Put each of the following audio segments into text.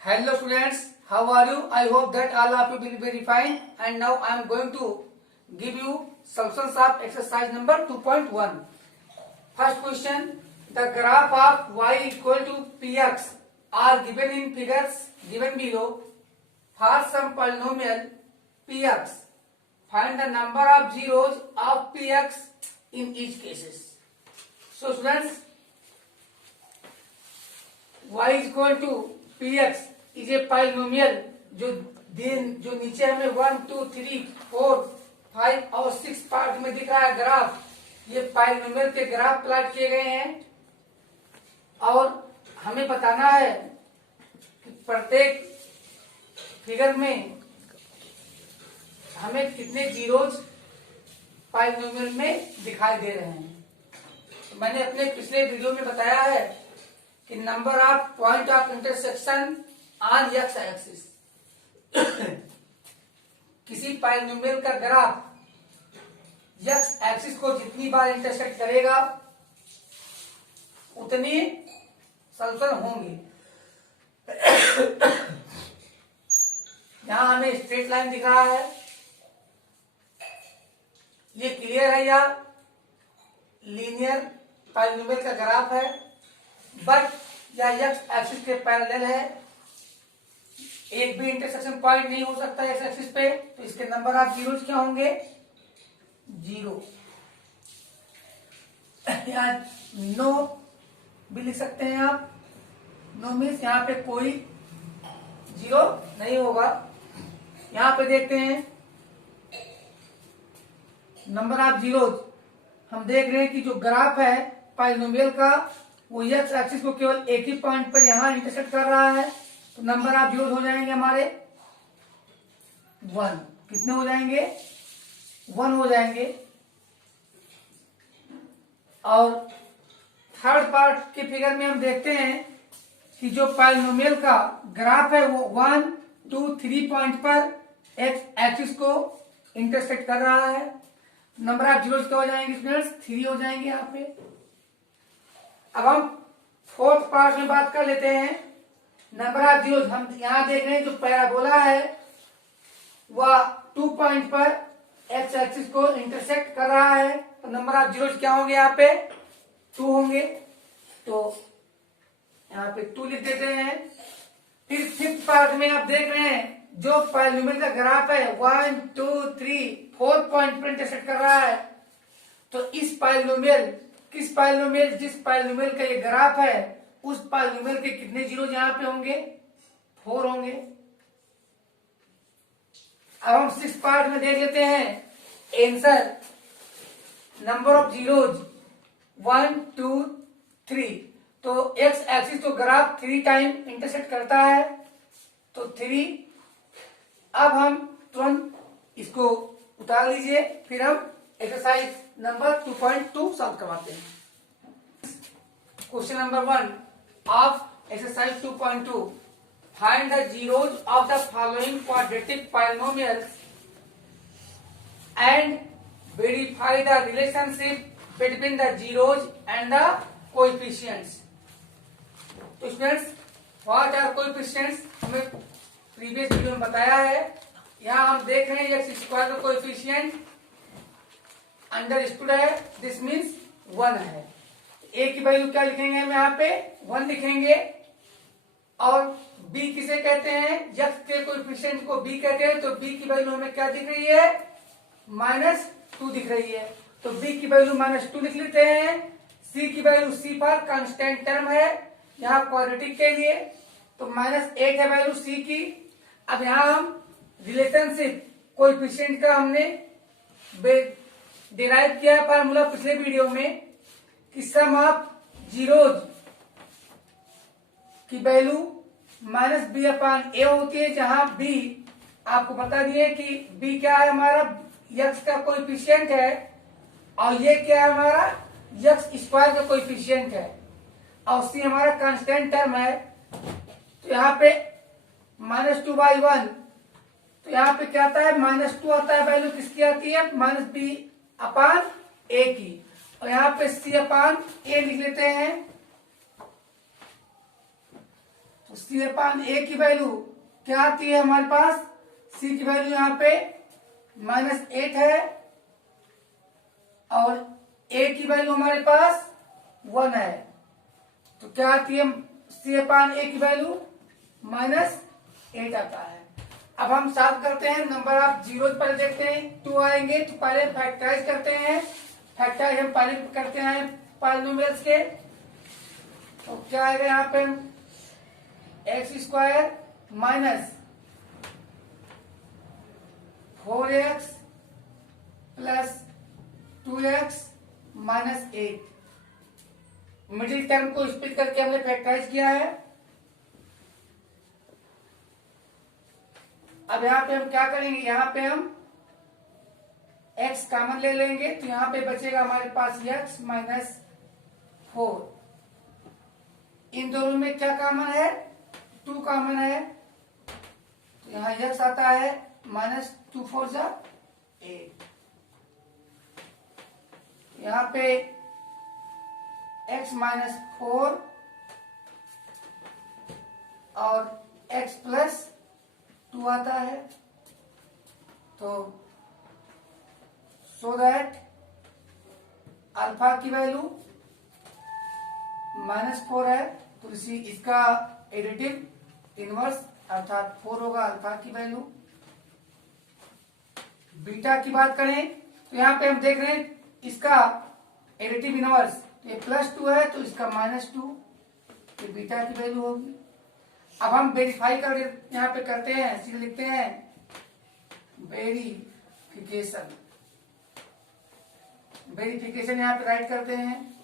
Hello students, how are you? I hope that all of you will be very fine. And now I am going to give you solutions of exercise number 2.1. First question, the graph of y equal to px are given in figures given below. For some polynomial px, find the number of zeros of px in each cases. So students, y is equal to px is a पाइनोमियल जो नीचे हमें 1 2 3 4 5 और 6 part में दिख रहा है graph. ये पाइनोमियल के ग्राफ प्लॉट किए गए हैं और हमें बताना है कि प्रत्येक फिगर में हमें कितने जीरोज पाइनोमियल में दिखाई दे रहे हैं। तो मैंने अपने पिछले वीडियो में बताया है कि number of point of intersection on x axis किसी पॉलिनोमियल का ग्राफ एक्स एक्सिस को जितनी बार इंटरसेक्ट करेगा उतनी सॉल्यूशन होंगे। यहां हमें स्ट्रेट लाइन दिख रहा है, ये क्लियर है या लीनियर पॉलिनोमियल का ग्राफ है, बट यह एक्स एक्सिस के पैरेलल है। एक भी इंटरसेक्शन पॉइंट नहीं हो सकता एक्स एक्सिस पे, तो इसके नंबर ऑफ जीरोस क्या होंगे? जीरो। यहाँ नो भी लिख सकते हैं आप। नो मीन्स यहाँ पे कोई जीरो नहीं होगा। यहाँ पे देखते हैं नंबर ऑफ जीरोस। हम देख रहे हैं कि जो ग्राफ है पॉलिनोमियल का वो एक्स एक्सिस को केवल एक ही पॉइंट पर यहाँ इंटरसेक्ट कर रहा है, तो नंबर ऑफ जीरोस हो जाएंगे हमारे 1। कितने हो जाएंगे? 1 हो जाएंगे। और थर्ड पार्ट के फिगर में हम देखते हैं कि जो पॉलिनोमियल का ग्राफ है वो 1 2 3 पॉइंट पर एक्स एक्सिस को इंटरसेक्ट कर रहा है। नंबर ऑफ जीरोस क्या हो जाएंगे स्टूडेंट्स? 3 हो जाएंगे यहाँ पे। अब हम फोर्थ पार्ट में बात कर लेते हैं नंबर ऑफ जीरोस। हम यहां देख रहे हैं जो पैराबोला है वह 2 पॉइंट पर एक्स एक्सिस को इंटरसेक्ट कर रहा है, तो नंबर ऑफ जीरोस क्या होंगे? यहाँ पे 2 होंगे, तो यहाँ पे 2 लिख देते हैं। फिर फिफ्थ पार्ट में आप देख रहे हैं जो पॉलिनोमियल का ग्राफ है 1 2 3 4 पॉइंट पर इंटरसेक्ट कर रहा है, तो इस पॉलिनोमियल जिस पॉलिनोमियल का ये ग्राफ है उस पॉलिनोमियल के कितने जीरो यहाँ पे होंगे? 4 होंगे। अब हम 6 पार्ट में देख लेते हैं आंसर। नंबर ऑफ जीरोज 1 2 3, तो एक्स एक्सिस तो ग्राफ 3 टाइम इंटरसेक्ट करता है, तो 3। अब हम तुरंत इसको उतार लीजिए, फिर हम एक्सरसाइज नंबर 2.2 सॉल्व करवाते हैं। Question number 1 of exercise 2.2, find the zeros of the following quadratic polynomials and verify the relationship between the zeros and the coefficients. तो स्टूडेंट्स, व्हाट आर कोएफिशिएंट्स हमें प्रीवियस वीडियो में बताया है। यहाँ हम देख रहे हैं एक्स स्क्वायर का कोएफिशिएंट अंडरस्टूड है, दिस मीन्स 1 है। ए की वैल्यू क्या लिखेंगे हम? यहाँ पे 1 लिखेंगे। और बी किसे कहते हैं? एक्स के कोएफिशिएंट को बी कहते हैं, तो बी की वैल्यू हमें क्या दिख रही है? -2 दिख रही है, तो बी की वैल्यू -2 लिख लेते हैं। सी की वैल्यू, सी पर कांस्टेंट टर्म है यहाँ क्वाड्रेटिक के लिए, तो -1 है वैल्यू सी की। अब यहाँ हम रिलेशनशिप कोएफिशिएंट का हमने डिराइव किया फार्मूला पिछले वीडियो में कि सम ऑफ जीरोज की वैल्यू -b/a होती है, जहां b आपको बता दिए कि b क्या है? हमारा x का कोएफिशिएंट है, और ये क्या है? हमारा x स्क्वायर का कोएफिशिएंट है, और c हमारा कांस्टेंट टर्म है। तो यहाँ पे -2/1, तो यहाँ पे क्या आता है? -2 आता है। वैल्यू किसकी आती है? -b/a की। और यहाँ पे c/a लिख लेते हैं। तो सी अपान ए की वैल्यू क्या आती है हमारे पास? सी की वैल्यू यहाँ पे -8 है और ए की वैल्यू हमारे पास 1 है। तो क्या आती है सी अपान ए की वैल्यू? -8 आता है। अब हम सॉल्व करते हैं। नंबर ऑफ जीरो पहले देखते हैं, 2 आएंगे तो पहले फैक्टराइज करते हैं। फैक्टराइज हम पहले करते हैं पॉलिनोमियल्स के। तो क्या आएगा यहाँ पे? x² minus 4x plus 2x minus 8। Middle term को स्प्लिट करके हमने फैक्टराइज किया है। अब यहाँ पे हम क्या करेंगे? यहाँ पे हम x कॉमन ले लेंगे तो यहाँ पे बचेगा हमारे पास x माइनस 4। इन दोनों में क्या कॉमन है? 2 कॉमन है तो यहाँ x आता है -2 4 जा 8। यहाँ पे x माइनस 4 और x प्लस 2 आता है। तो सो दैट अल्फा की वैल्यू -4 है तो इसका एडिटिव इनवर्स अर्थात 4 होगा अल्फा की वैल्यू। बीटा की बात करें तो यहाँ पे हम देख रहे हैं इसका एडिटिव इनवर्स, तो ये +2 है तो इसका -2, ये बीटा की वैल्यू होगी। अब हम वेरीफाई कर यहाँ पे करते हैं, सीधे लिखते हैं वेरिफिकेशन। वेरिफिकेशन यहाँ पे राइट करते हैं।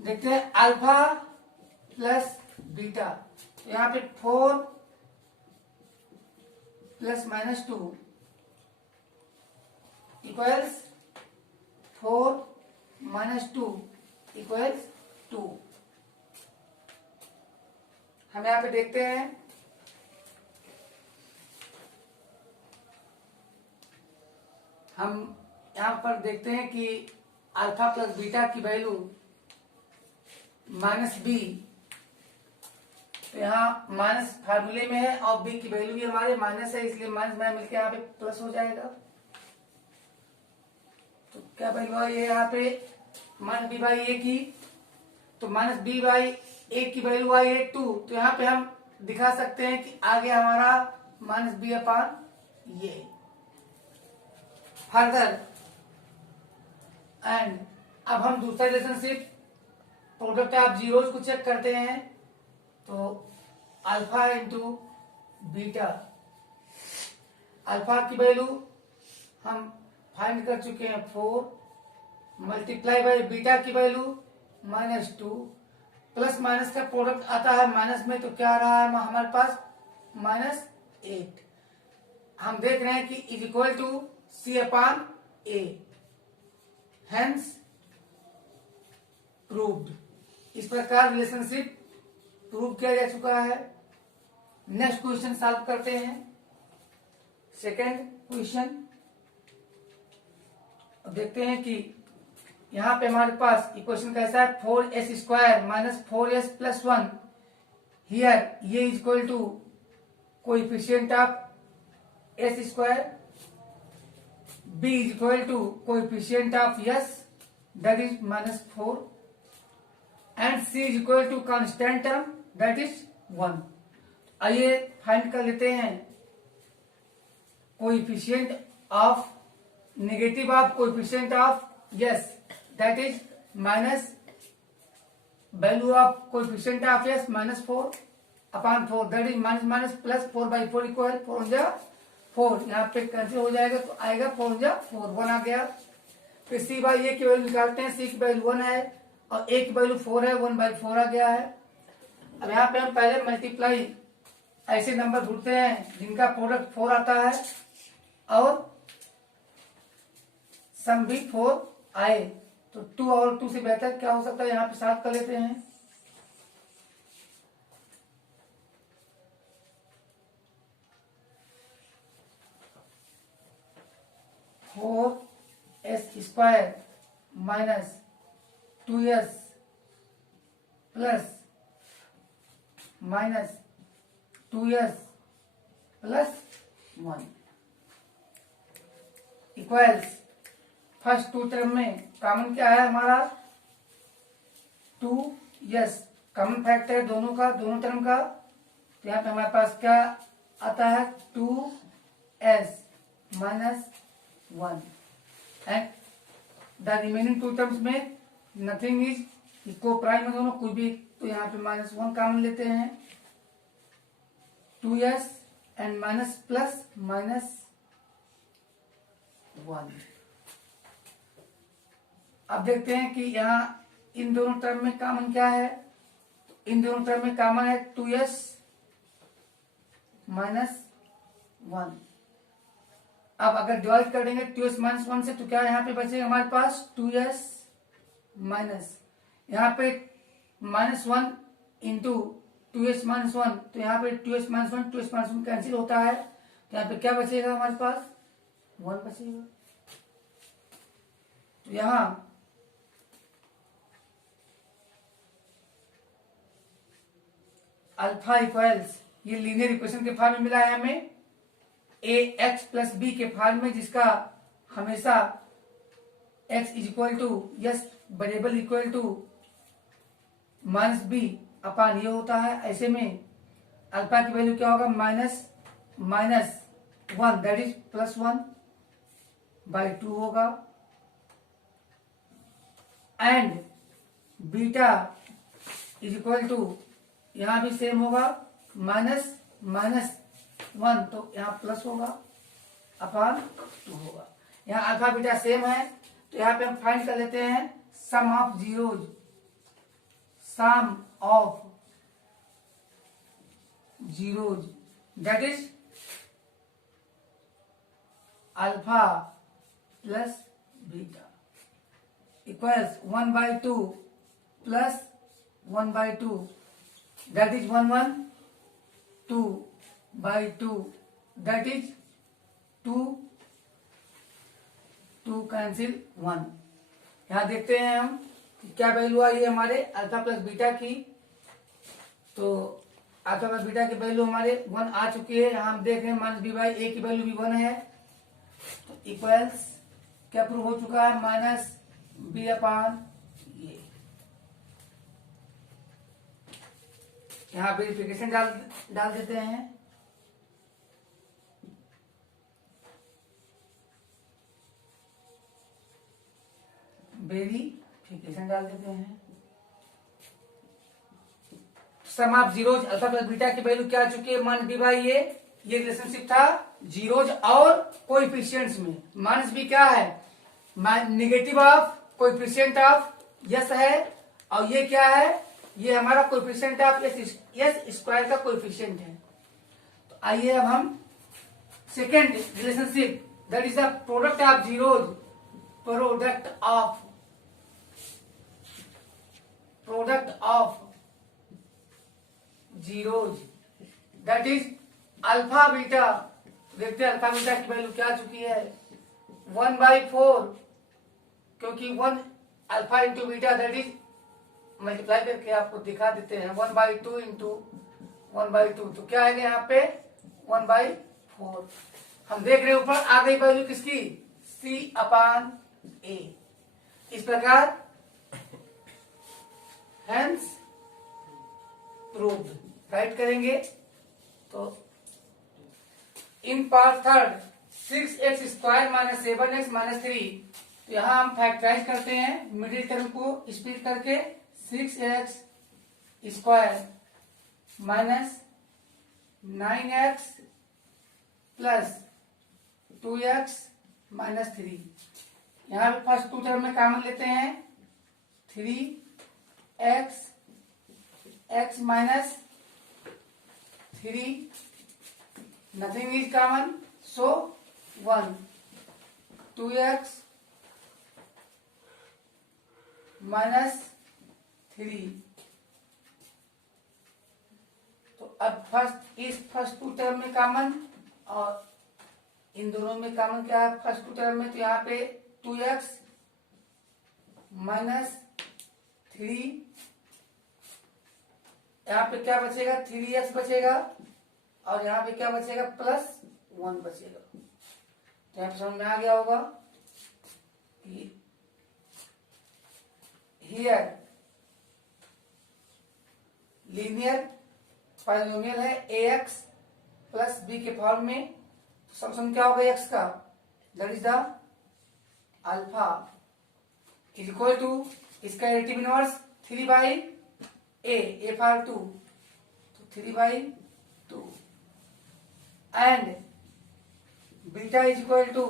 देखते हैं अल्फा प्लस बीटा, तो यहाँ पे 4 प्लस -2 इक्वल्स 4 -2 इक्वल्स 2। हम यहाँ पे देखते हैं हम यहाँ पर देखते हैं कि अल्फा प्लस बीटा की वैल्यू -b, तो यहाँ माइनस फार्मूले में है और b की वैल्यू भी हमारे माइनस है, इसलिए माइनस में मिलकर यहाँ पे प्लस हो जाएगा। तो क्या वैल्यू है ये यहाँ पे -b/a की, तो -b/a की वैल्यू आई है 2। तो यहाँ पे हम दिखा सकते हैं कि आगे हमारा -b/a। फर्दर एंड अब हम दूसरा रिलेशनशिप प्रोडक्ट ऑफ जीरोस को चेक करते हैं। तो अल्फा इंटू बीटा, अल्फा की वैल्यू हम फाइंड कर चुके हैं 4 मल्टीप्लाई बाय बीटा की वैल्यू -2। प्लस माइनस का प्रोडक्ट आता है माइनस में, तो क्या आ रहा है हमारे पास -8। हम देख रहे हैं कि is equal to C/A, hence proved. इस प्रकार रिलेशनशिप प्रूव किया जा चुका है। नेक्स्ट क्वेश्चन सॉल्व करते हैं। सेकेंड क्वेश्चन देखते हैं कि यहाँ पे हमारे पास इक्वेशन कैसा है? 4s² minus 4s plus 1। Here ये is equal to coefficient of s², b is equal to coefficient of s, that is -4, and c is equal to constant term, that is 1। आइए फाइंड कर लेते हैं coefficient of negative of coefficient of s, that is minus value of coefficient of s -4/4, that is minus plus 4/4 equal 4 यहाँ पे cancel हो जाएगा तो आएगा 4 1 आ गया। फिर c/a की वैल्यू निकालते हैं, c की वैल्यू 1 है और a की वैल्यू 4 है, 1/4 आ गया है। अब यहाँ पे हम पहले मल्टीप्लाई ऐसे नंबर ढूंढते हैं जिनका प्रोडक्ट 4 आता है और सम भी 4 आए। तो 2 और 2 से बेहतर क्या हो सकता है? यहाँ पे साथ कर लेते हैं। (4s² - 2s plus minus 2s plus 1 equals first two term में कॉमन क्या है हमारा 2s, कॉमन फैक्टर है दोनों का, दोनों टर्म का। तो यहाँ पे हमारे पास क्या आता है 2s minus 1 and the remaining to terms में नथिंग इज इक्वल प्राइम है दोनों, कुछ भी, तो यहाँ पे -1 कॉमन लेते हैं 2s एंड माइनस प्लस -1। अब देखते हैं कि यहाँ इन दोनों टर्म में कॉमन क्या है। इन दोनों टर्म में कॉमन है 2s माइनस 1। अब अगर डिवाइड कर देंगे 2s माइनस 1 से तो क्या यहाँ पे बचेगा हमारे पास 2s माइनस, यहाँ पे -1 इंटू 2s माइनस 1, तो यहाँ पे 2s माइनस 1 कैंसिल होता है, तो यहाँ पे क्या बचेगा हमारे पास 1 बचेगा। तो यहाँ अल्फा इक्वल्स, ये लीनियर इक्वेशन के फॉर्म में मिला है हमें ax प्लस बी के फॉर्म में, जिसका हमेशा x is equal to yes variable equal to minus B upon ये होता है। ऐसे में अल्फा की वैल्यू क्या होगा माइनस 1 दैट इज +1/2 होगा and beta is equal to, यहां भी सेम होगा -1, तो यहाँ प्लस होगा अपान 2 होगा। यहाँ अल्फा बीटा सेम है, तो यहाँ पे हम फाइंड कर लेते हैं sum of zeros, sum of zeros that is alpha plus beta equals 1/2 plus 1/2 that is 1 2/2 that is 2 cancel 1। यहां देखते हैं हम क्या वैल्यू आई है हमारे अल्फा प्लस बीटा की। तो अल्फा प्लस बीटा की वैल्यू हमारे 1 आ चुकी है। यहां हम देख रहे हैं -b/a की वैल्यू भी 1 है, तो इक्वल्स क्या प्रूव हो चुका है -b/a। यहां वेरिफिकेशन डाल देते हैं। वेरिफिकेशन डाल देते हैं। Sum of zeros alpha plus beta की वैल्यू क्या आ चुकी है -b/a। ये रिलेशनशिप था जीरोज और कोएफिशिएंट्स में। -b क्या है negative of coefficient of yes है, और ये क्या है ये हमारा कोएफिशिएंट ऑफ यस स्क्वायर का कोएफिशिएंट है। तो आइए अब हम second relationship that is the product of zeros, product of zeros that is alpha beta. देखते हैं अल्फा बीटा की वैल्यू क्या आ चुकी है 1/4, क्योंकि 1 alpha into beta that is multiply करके आपको दिखा देते हैं 1/2 इंटू 1/2, तो क्या आएगा यहाँ पे 1/4। हम देख रहे हैं ऊपर आ गई वैल्यू किसकी c/a। इस प्रकार हेंस प्रूव्ड राइट करेंगे। तो in part third 6x² - 7x - 3, तो यहां हम फैक्टराइज करते हैं मिडिल टर्म को स्प्लिट करके 6x² minus 9x plus 2x minus 3। यहां पे फर्स्ट टू टर्म में कॉमन लेते हैं 3x minus 3 nothing is common, so 1 2x minus 3। तो अब फर्स्ट टू टर्म में कॉमन और इन दोनों में कॉमन क्या है फर्स्ट टू टर्म में, तो यहाँ पे 2x माइनस 3 यहाँ पे क्या बचेगा, 3x बचेगा, और यहाँ पे क्या बचेगा, +1 बचेगा। तो यहाँ पे समझ में आ गया होगा कि हियर लीनियर पॉलिनोमियल है ax प्लस बी के फॉर्म में। तो सम क्या होगा x का, that is the alpha is equal to, इसका एडिटिव इनवर्स 3/a फॉर 2, तो 3/2 and beta is equal to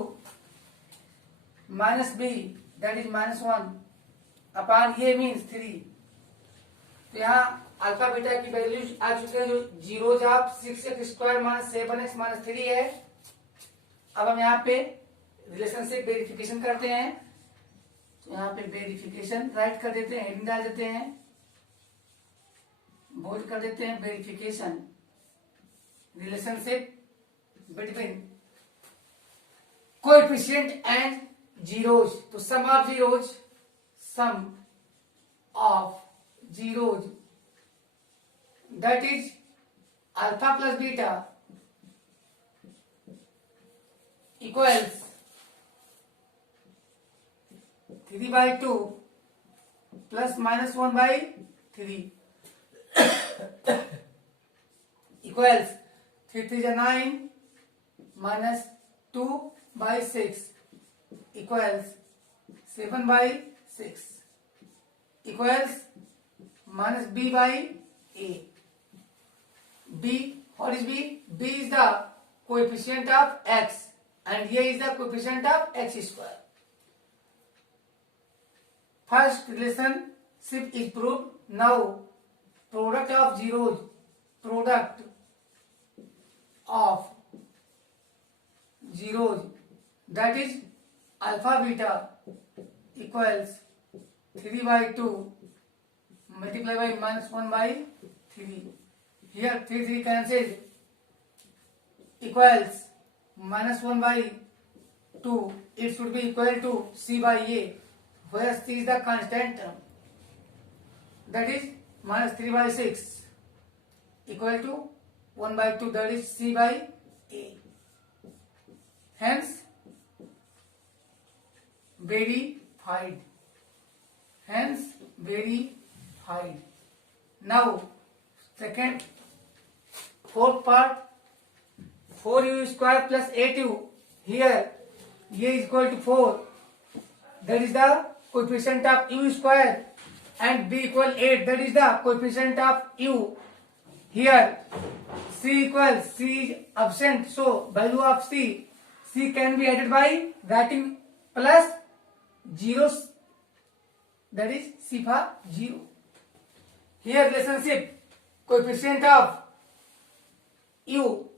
-b that is -1 upon ये मीन्स 3। तो यहाँ अल्फा बीटा की वैल्यू आ चुके हैं, जो 6x² - 7x - 3 है। अब हम यहाँ पे रिलेशनशिप वेरिफिकेशन करते हैं। तो यहाँ पे वेरिफिकेशन राइट कर देते हैं, हेडिंग डाल देते हैं, बोल्ड कर देते हैं, verification relationship between coefficient and zeros. तो sum of zeros that is alpha plus beta equals 3/2 plus -1/3 equals 3 3 is 9 minus 2/6 equals 7/6 equals minus b/a. B, what is B? B is the coefficient of x and here is the coefficient of x². First relationship is proved. Now product of zeros that is alpha beta equals 3/2 multiplied by -1/3. Here 3 3 cancelled equals -1/2. It should be equal to c/a, where c is the constant term, that is -3/6 equal to 1/2, that is c/a. Hence verified. Now second, fourth part, 4u² plus 8u. Here a is equal to 4, that is the coefficient of u², and b equal 8, that is the coefficient of u. Here c is absent, so value of c can be added by writing plus zeros, that is c for 0. Here relationship coefficient of u,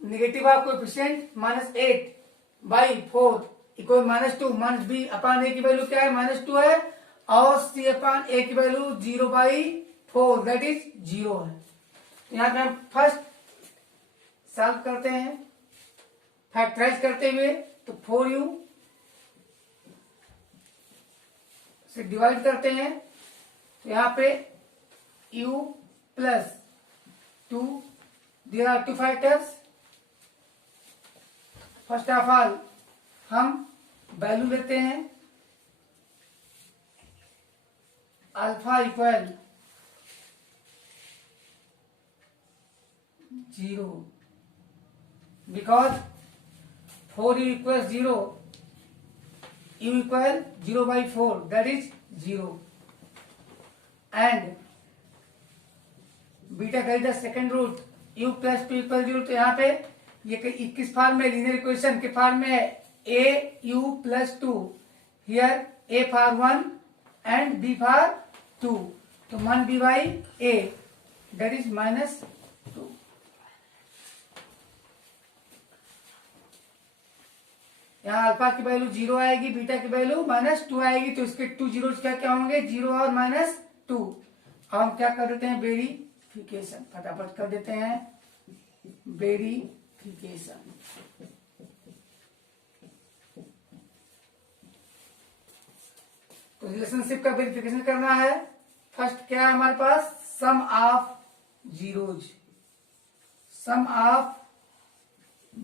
negative of coefficient -8/4 equal -2, -b upon a की value क्या है, -2 है, और c upon a की value 0/4 that is 0 है। यहाँ पे हम फर्स्ट सॉल्व करते हैं, फैक्टराइज करते हुए। तो 4u से डिवाइड करते हैं, तो यहाँ पे u plus 2, there are two factors. First of all हम वैल्यू लेते हैं, alpha equal 0 because 4u equals 0, u equal 0/4 that is 0, and beta का इधर second root u plus 2 equal 0। तो यहाँ पे ये किस फॉर्म में, लीनियर इक्वेशन के फॉर्म में है, a u plus 2, here a for 1 and b for 2, तो 1b/a that is -2। यहाँ अल्फा की वैल्यू 0 आएगी, बीटा की वैल्यू -2 आएगी, तो इसके 2 जीरोस क्या होंगे, 0 और -2। अब हम क्या कर देते हैं, वेरिफिकेशन फटाफट कर देते हैं, वेरिफिकेशन। तो रिलेशनशिप का वेरिफिकेशन करना है। फर्स्ट क्या है हमारे पास, sum of zeros, sum of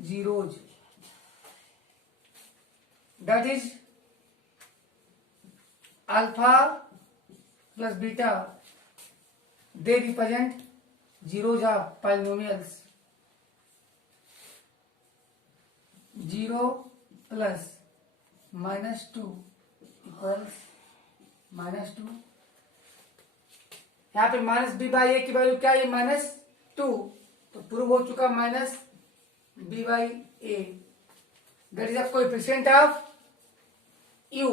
zeros, that is alpha plus beta, they represent zeros of polynomials. 0 plus -2 equals -2. यहाँ पे माइनस बी बाई ए की वैल्यू क्या है, -2, तो प्रूव हो चुका minus B by A, that is the coefficient of U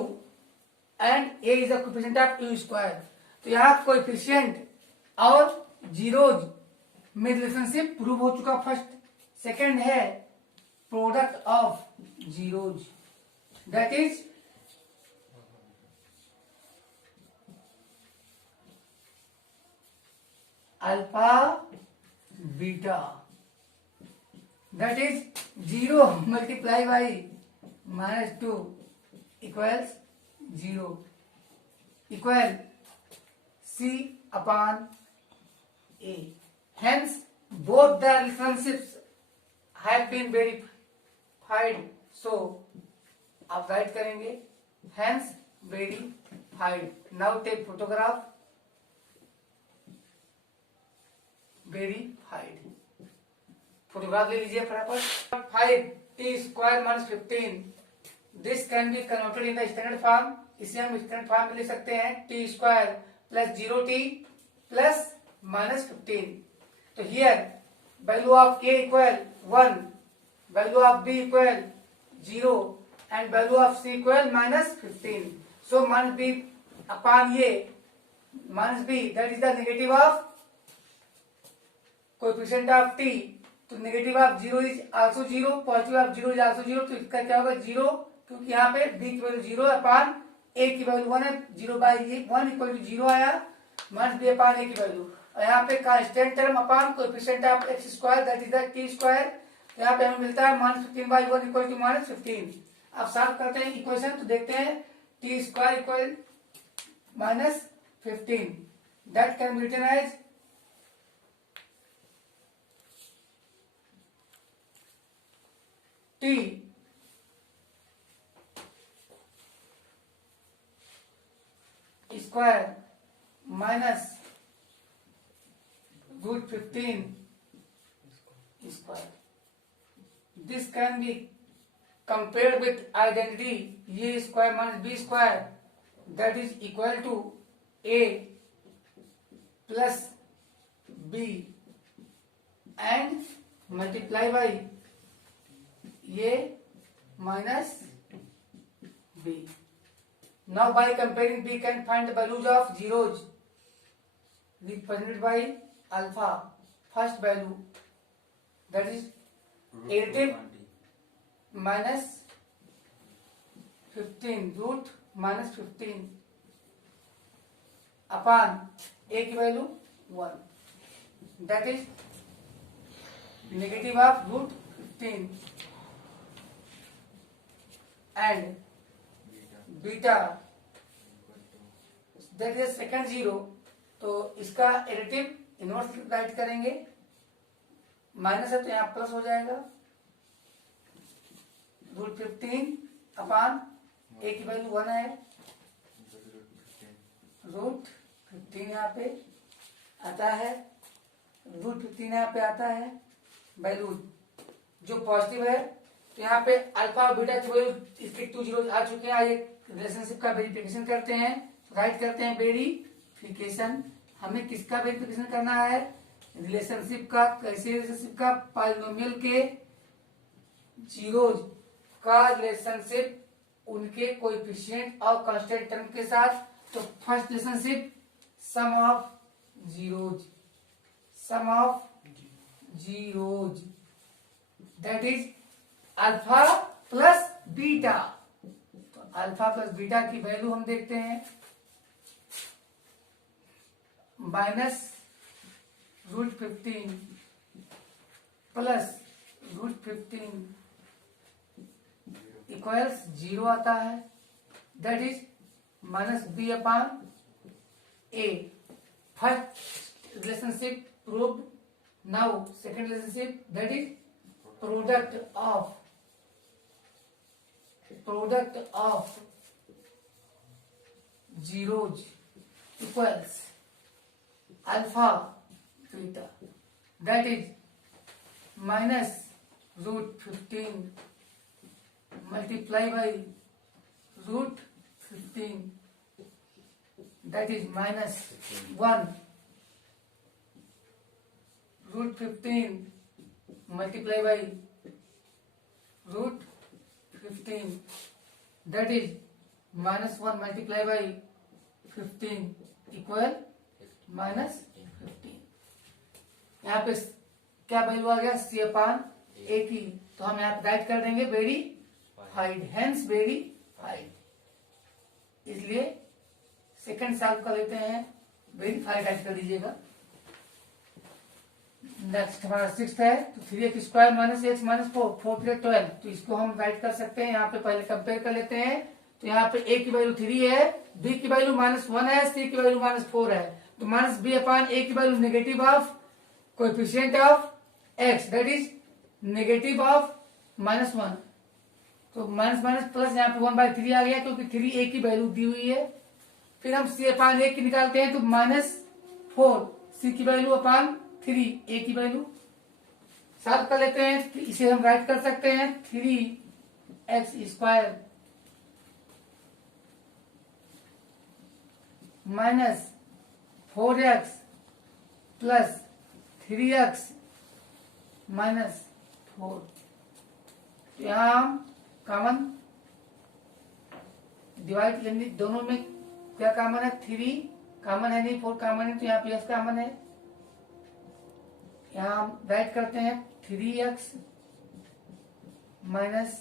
and A is the coefficient of U square. तो यहाँ कोएफिशिएंट और जीरोज में रिलेशनशिप प्रूव हो चुका फर्स्ट। सेकंड है product of zeros, that is alpha beta, that is 0 multiply by -2 equals 0 equal C upon A. Hence, both the relationships have been verified. So, आप right करेंगे hence verified. Now take photograph. Verified. Photograph ले लीजिए फटाफट। 5t square minus 15. This can be converted in the standard form. इसे हम standard form में ले सकते हैं, t square plus 0t plus -15. तो here value of a equal 1, value of b equal 0 and value of c equal -15. So minus b upon ये minus b, that is the negative of coefficient of t. तो negative of 0 is also 0, positive of 0 is also 0. तो इसका क्या होगा 0, क्योंकि यहाँ पे b की वैल्यू 0 अपॉन a की वैल्यू 1 है, 0 बाई 1 इक्वल टू 0 आया, माइनस b अपॉन a की वैल्यू, और यहाँ पे constant term upon coefficient of x square that is the t square. तो यहाँ पे हमें मिलता है -15 बाई 1 इक्वल टू -15. अब सॉल्व करते हैं इक्वेशन, तो देखते हैं t square equal -15, that can be written as t square minus √15 square. This can be compared with identity a square minus b square, that is equal to a plus b and multiply by a minus b. Now by comparing we can find the values of zeros represented by alpha. First value, that is additive minus 15, root minus 15 upon a की value 1, that is negative of √15 and beta, that is second 0. तो इसका additive inverse right करेंगे, minus है तो यहाँ plus हो जाएगा, √15 upon a की वैल्यू 1 है, √15 यहाँ पे आता है, √15 यहाँ पे आता है, वैल्यू जो पॉजिटिव है. तो यहाँ पे अल्फा और बीटा की वैल्यू इसके 2 जीरो आ चुके हैं. एक रिलेशनशिप का वेरिफिकेशन करते हैं, राइट करते हैं वेरिफिकेशन. हमें किसका वेरिफिकेशन करना है, रिलेशनशिप का. कैसे रिलेशनशिप का, पॉलिनोमियल के जीरोज का रिलेशनशिप उनके कोएफिशिएंट और कांस्टेंट टर्म के साथ. तो first relationship sum of zeros, sum of zeros, that is alpha plus beta. तो अल्फा प्लस बीटा की वैल्यू हम देखते हैं, -√15 प्लस √15 इक्वल्स 0 आता है, that is -b upon a. First relationship proved. Now second relationship, that is product of zeros equals alpha beta, that is minus root 15 multiply by root 15, that is minus 1 root 15 multiply by root 15, that is minus 1 multiply by 15 equal minus 15। यहाँ पे क्या value आ गया, सी अपान ए की, तो हम यहाँ पे right कर देंगे वेरीफाइड, हेंस वेरीफाइड, इसलिए सेकंड सॉल्व कर लेते हैं, वेरीफाइड राइट कर दीजिएगा। नेक्स्ट हमारा सिक्स है, तो 3x square minus x minus 4, 4 3 12, तो इसको हम राइट कर सकते हैं। यहाँ पे पहले कंपेयर कर लेते हैं, तो यहाँ पे a की वैल्यू 3 है, b की वैल्यू -1 है, c की वैल्यू -4 है, तो माइनस b अपान a की value negative of coefficient of x, that is negative of -1, तो माइनस माइनस प्लस यहाँ पे 1/3 आ गया, क्योंकि 3 a की वैल्यू दी हुई है। फिर हम c अपान a की निकालते हैं, तो -4 c की वैल्यू अपान 3 a की वैल्यू सॉल्व कर लेते हैं, तो इसे हम राइट कर सकते हैं 3x square minus 4x plus 3x minus 4, तो यहाँ हम कॉमन डिवाइड लेंगे, दोनों में क्या कॉमन है, 3 कॉमन है नहीं, 4 कॉमन है, तो यहाँ पे x कॉमन है, यहाँ हम राइट करते हैं 3x माइनस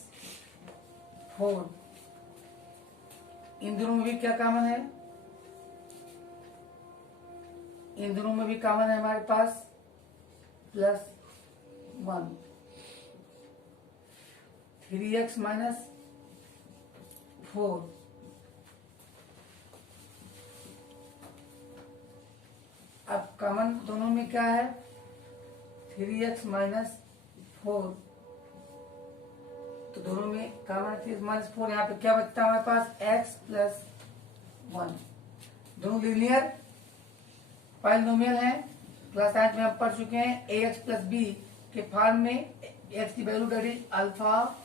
4, इन दोनों में भी क्या कॉमन है, इन दोनों में भी कॉमन है हमारे पास +1, 3x माइनस 4, अब कॉमन दोनों में क्या है, 3x माइनस 4, तो दोनों में कॉमन 3x माइनस 4, यहाँ पे क्या बचता है हमारे पास, x प्लस 1, दोनों लीनियर पॉलिनोमियल है। क्लास 8 में हम पढ़ चुके हैं, ax प्लस b के फॉर्म में x की value that is alpha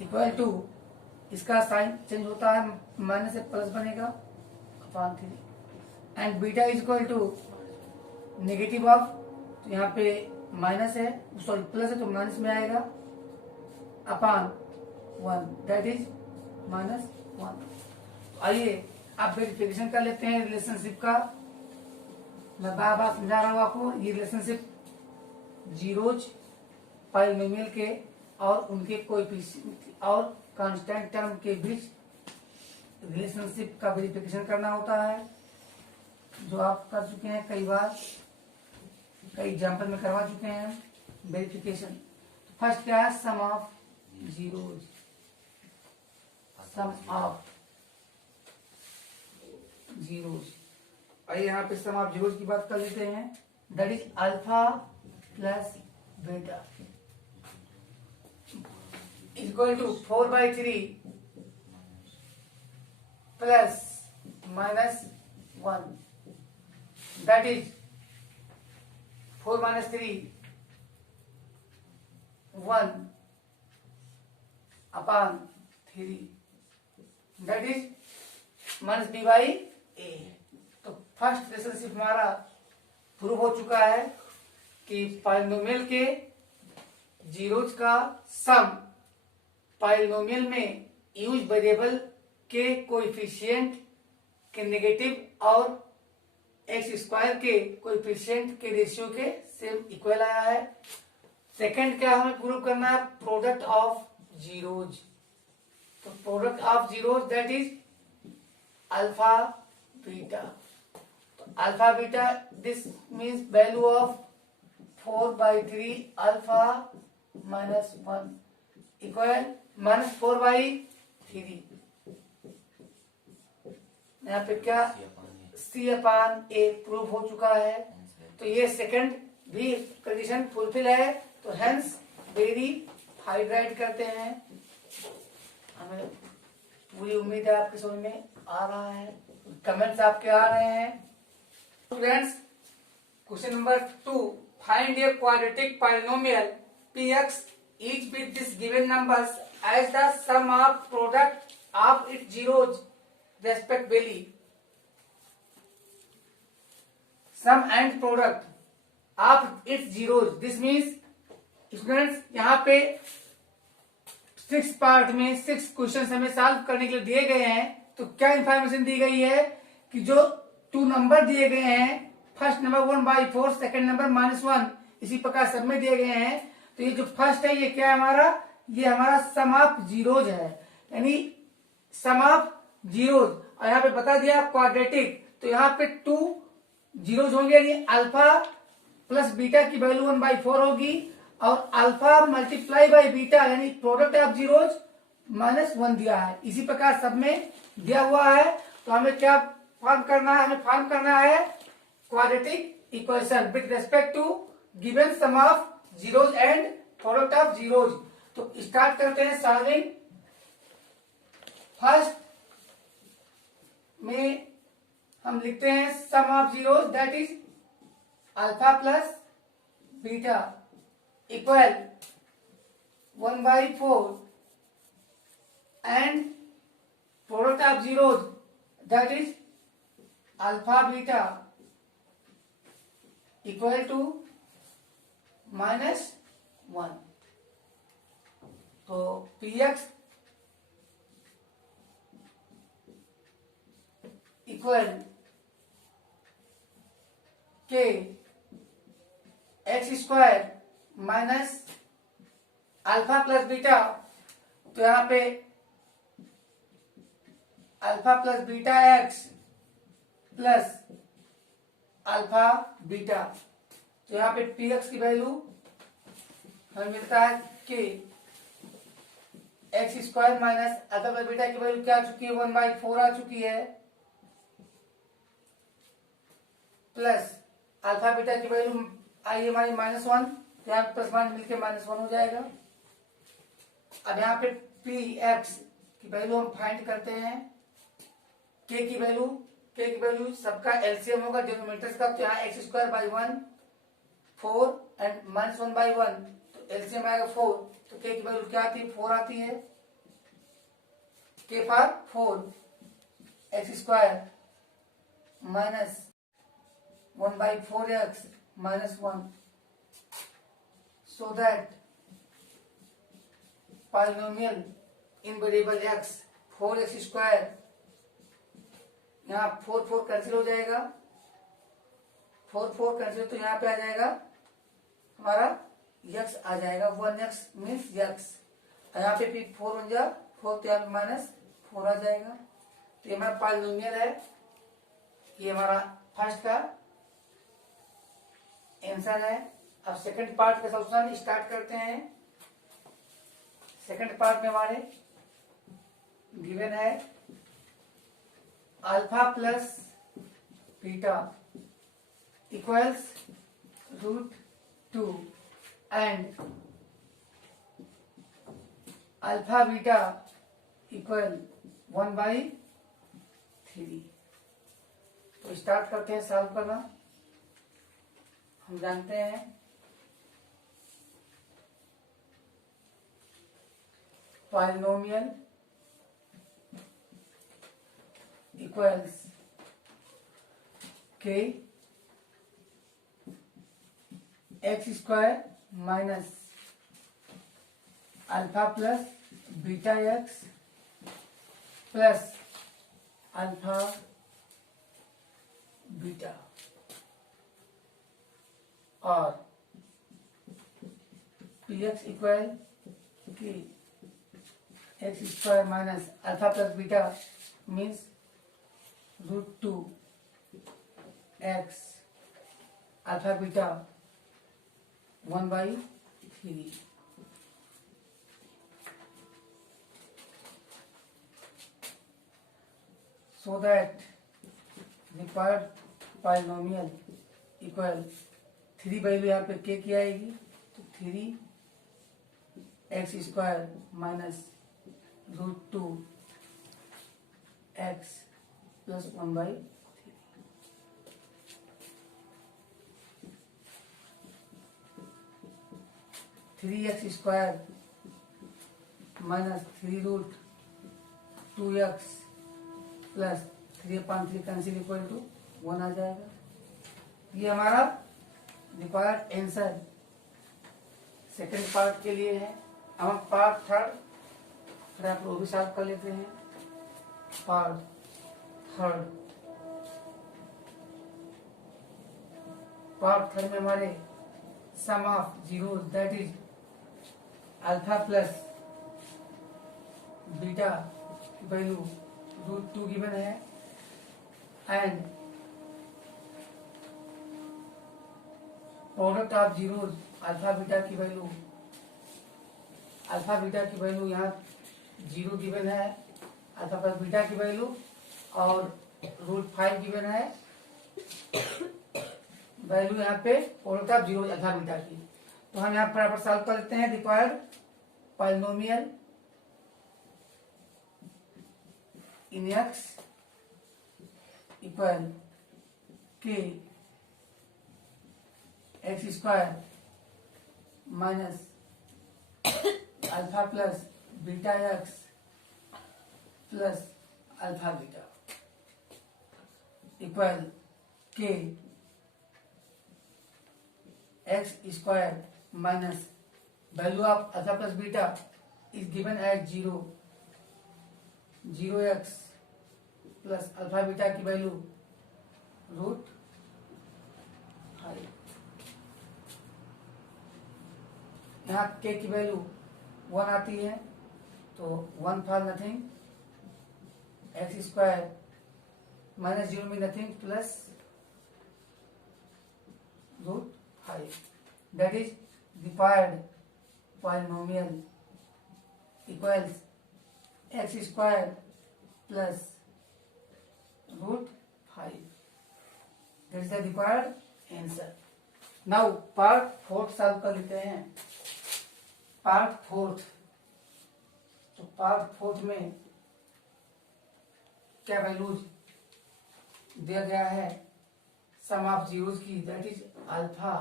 equal to, इसका साइन चेंज होता है, माइनस से प्लस बनेगा upon 3, and beta is equal to negative of, तो यहाँ पे माइनस है, सॉरी प्लस है, तो माइनस में आएगा अपान 1, दैट इज -1। आइए आप वेरिफिकेशन कर लेते हैं रिलेशनशिप का। मैं बार बार समझा रहा हूँ आपको, ये रिलेशनशिप जीरोज पॉलिनोमियल के और उनके कोएफिशिएंट और कांस्टेंट टर्म के बीच रिलेशनशिप का वेरिफिकेशन करना होता है, जो आप कर चुके हैं कई बार, कई एग्जाम्पल में करवा चुके हैं वेरिफिकेशन। फर्स्ट क्या है, sum of zeros, sum of zeros. आइए यहाँ पे सम ऑफ जीरोज की बात कर लेते हैं, that is alpha plus beta equal to 4/3 plus -1, that is 4 - 3 1 upon 3, that is -b/a। तो फर्स्ट रिलेशनशिप हमारा प्रूव हो चुका है कि पॉलिनोमियल के जीरोज का सम पॉलिनोमियल में यूज वेरिएबल के कोएफिशिएंट के नेगेटिव और एक्स स्क्वायर के कोएफिशिएंट के रेशियो के सेम इक्वल आया है। सेकंड क्या हमें प्रूव करना है, प्रोडक्ट ऑफ जीरोज, तो product of zeros that is alpha beta, तो alpha beta this means value of 4/3 alpha -1 equal -4/3, यहाँ पे क्या C अपान A प्रूव हो चुका है, तो ये सेकंड भी कंडीशन फुलफिल है, तो हेंस वेरी हाइड्राइड करते हैं। हमें पूरी उम्मीद है आपके समझ में आ रहा है, कमेंट्स आपके आ रहे हैं। Students, question number 2, find a quadratic polynomial px each with this given numbers as the sum of product of its zeros respectively. Sum and product of its zeros, this means students यहाँ पे 6 part में 6 question हमें solve करने के लिए दिए गए हैं। तो क्या इंफॉर्मेशन दी गई है कि जो 2 नंबर दिए गए हैं, फर्स्ट नंबर 1/4, सेकंड नंबर -1, इसी प्रकार सब में दिए गए हैं। तो ये जो फर्स्ट है ये क्या है हमारा, ये हमारा सम ऑफ जीरोज है, यानी सम ऑफ जीरोज। और यहाँ पे बता दिया क्वाड्रेटिक, तो यहाँ पे 2 जीरोज होंगे, यानी अल्फा प्लस बीटा की वैल्यू 1/4 होगी, और अल्फा मल्टीप्लाई बाई बीटा यानी प्रोडक्ट ऑफ जीरोज -1 दिया है। इसी प्रकार सब में दिया हुआ है। तो हमें क्या फॉर्म करना है, हमें फॉर्म करना है quadratic equation with respect to given sum of zeros and product of zeros. तो स्टार्ट करते हैं सॉल्विंग। फर्स्ट में हम लिखते हैं sum of zeros, that is alpha plus beta equal 1/4 and product of zeros that is alpha beta equal to -1। तो px equal k x square minus alpha plus beta, तो यहाँ पे alpha plus beta x plus alpha beta, तो यहाँ पे P x की value हमें मिलता है कि x square minus alpha plus beta की वैल्यू क्या आ चुकी है, 1/4 आ चुकी है, प्लस अल्फा बीटा की वैल्यू आई हमारी -1, तो यहाँ प्लस माइनस मिलकर -1 हो जाएगा। अब यहाँ पे पी एक्स की वैल्यू हम फाइंड करते हैं, के की वैल्यू सबका एलसीएम होगा डिनोमिनेटर्स का, तो यहाँ एक्स स्क्वायर बाई 1 4 एंड -1/1, तो एलसीएम आएगा 4, तो के की वैल्यू क्या आती है, 4 आती है। के for 4 x square minus 1/4x -1, so that polynomial in variable x 4x square, यहाँ 4 कैंसिल हो जाएगा, 4 कैंसिल, तो यहाँ पे आ जाएगा हमारा x आ जाएगा, 1x मीन्स x, यहाँ पे फिर 4 बन जा 4, तो यहाँ पे -4 आ जाएगा। तो ये हमारा पॉलिनोमियल है, ये हमारा फर्स्ट का आंसर है। अब सेकंड पार्ट का सॉल्यूशन स्टार्ट करते हैं। सेकंड पार्ट में हमारे गिवन है alpha plus beta equals √2 and alpha beta equal 1/3। तो स्टार्ट करते हैं सॉल्व करना। हम जानते हैं polynomial equals k x square minus alpha plus beta x plus alpha beta, और p x equal k x square minus alpha plus beta means √2 x alpha beta 1/3। so that required polynomial equal 3 value यहाँ पे k की आएगी, तो 3x² minus √2 x plus 1/3। 3x² minus 3√2x plus 3/3 cancel equal to 1 आ जाएगा। ये हमारा required answer second part के लिए है। अब हम पार्ट थर्ड फिर आप वो भी सॉल्व कर लेते हैं। पार्ट थर्ड में हमारे sum of zeros that is alpha plus beta value √2 given है and product of zeros alpha beta की वैल्यू यहाँ 0 गिवन है, अल्फा प्लस बीटा की वैल्यू और √5 गिवन है वैल्यू यहाँ पे product of zero alpha beta की। तो हम यहाँ पर सॉल्व कर लेते हैं। Required polynomial in X equal k x² minus alpha plus beta x plus alpha beta equal k x² minus value of alpha plus beta is given at 0x plus alpha beta की value √5। यहाँ के की value 1 आती है, तो 1 for nothing, x² minus 0 में nothing plus √5 that is required polynomial equals x² plus √5. That is the required answer. Now part 4 solve कर लेते हैं। पार्ट 4, तो पार्ट 4 में क्या वैल्यूज दिया गया है सम ऑफ जीरोस की that is alpha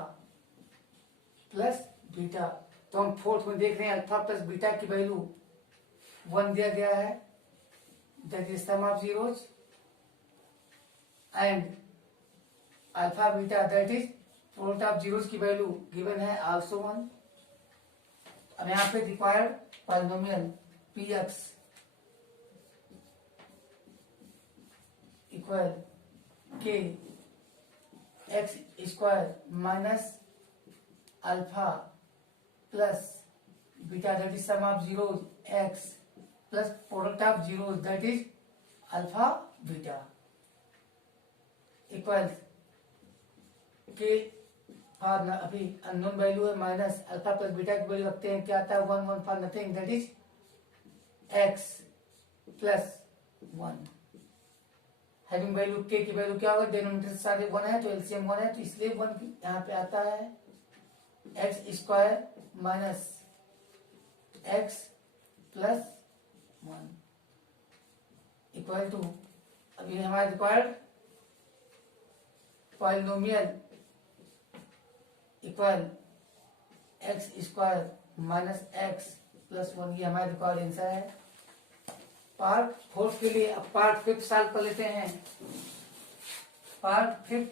plus beta. तो हम 4th में देख रहे हैं अल्फा प्लस बीटा की वैल्यू 1 दिया गया है that is sum of zeros and alpha beta that is product of zeros की वैल्यू गिवन है आल्सो 1। अब यहाँ पे required polynomial px equal k x² minus alpha plus beta that is sum of zeros x plus product of zeros that is alpha beta equal k अभी unknown value है minus alpha plus beta की value रखते हैं, क्या आता है 1 for nothing that is x plus 1। Having value k की value क्या होगा, डिनोमिनेटर सारे 1 है तो एलसीएम 1 है, तो इसलिए 1 यहाँ पे आता है x² minus x plus 1 equal to, अब ये हमारा required polynomial equal x² minus x plus 1, ये हमारा रिक्वायर्ड आंसर है पार्ट 4 के लिए। अब पार्ट 5 सॉल्व कर लेते हैं। पार्ट 5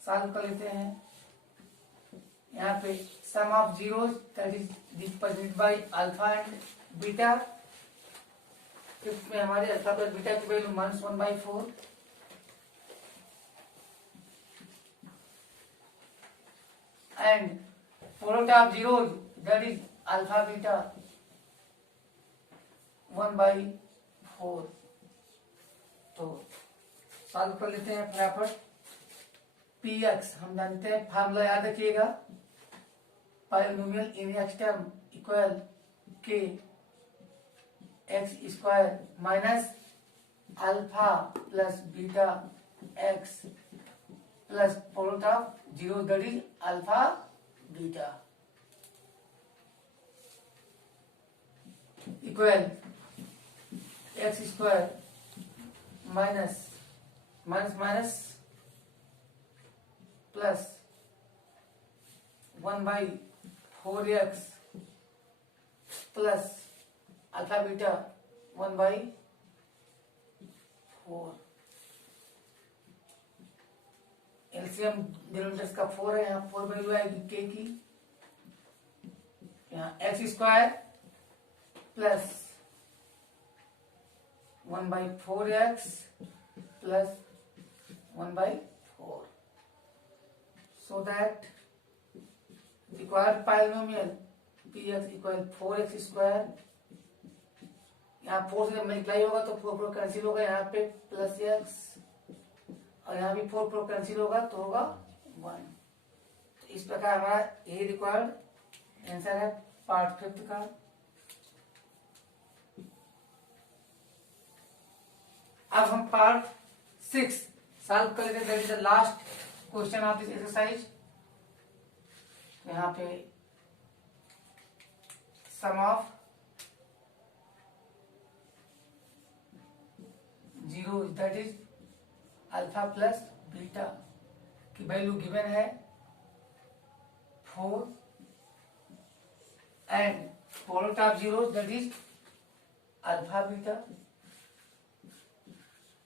सॉल्व कर लेते हैं। यहाँ पे sum of zeros that is represented by alpha and beta. 5th में हमारे अल्फा प्लस बीटा की value -1/4 and product of zeros that is alpha beta 1/4। तो सॉल्व कर लेते हैं फटाफट। px हम जानते हैं, फार्मूला याद रखिएगा, polynomial in x term equal k x² minus alpha plus beta x plus product of zero that is alpha beta equal x square minus minus minus plus 1/4x plus alpha beta 1/4 LCM denominators का 4 है, यहाँ 4 value आएगी के की, यहाँ x square plus 1/4x plus 1/4 so that required polynomial px equal 4x square, यहाँ 4 से multiply होगा तो 4 कैंसिल होगा, यहाँ पे प्लस एक्स और यहाँ भी 4 कैंसिल होगा तो होगा 1। तो इस प्रकार हमारा यही रिक्वायर्ड आंसर है पार्ट 5 का। अब हम पार्ट 6 सॉल्व कर लेते हैं। That is the last question of this exercise. यहाँ पे sum of zero that is alpha plus beta की वैल्यू गिवन है 4 and product of zero that is alpha beta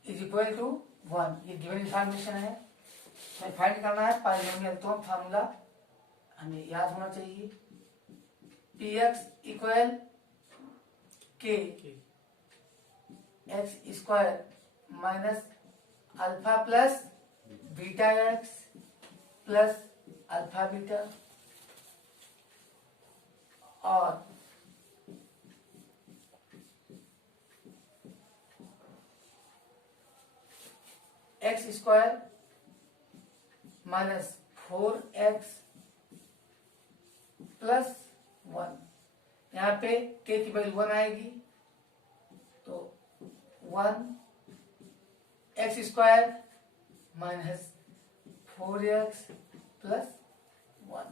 is equal to 1। ये given information है, हमें find करना है polynomial. तो फार्मूला हमें याद होना चाहिए, px equal k x square minus alpha plus beta x plus alpha beta और X square minus 4x plus 1। यहाँ पे k की वैल्यू 1 आएगी तो 1 x square minus 4x plus 1।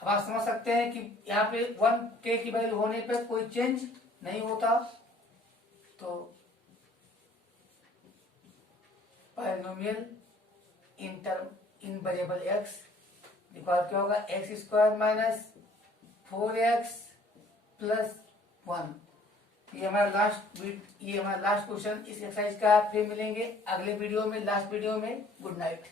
अब आप समझ सकते हैं कि यहाँ पे 1 k की वैल्यू होने पर कोई चेंज नहीं होता, तो पॉलिनोमियल इन वेरिएबल x रिक्वायर क्या होगा, x square minus 4x plus 1। ये हमारा लास्ट क्वेश्चन इस एक्सरसाइज का। फिर मिलेंगे अगले वीडियो में, लास्ट वीडियो में। Good night.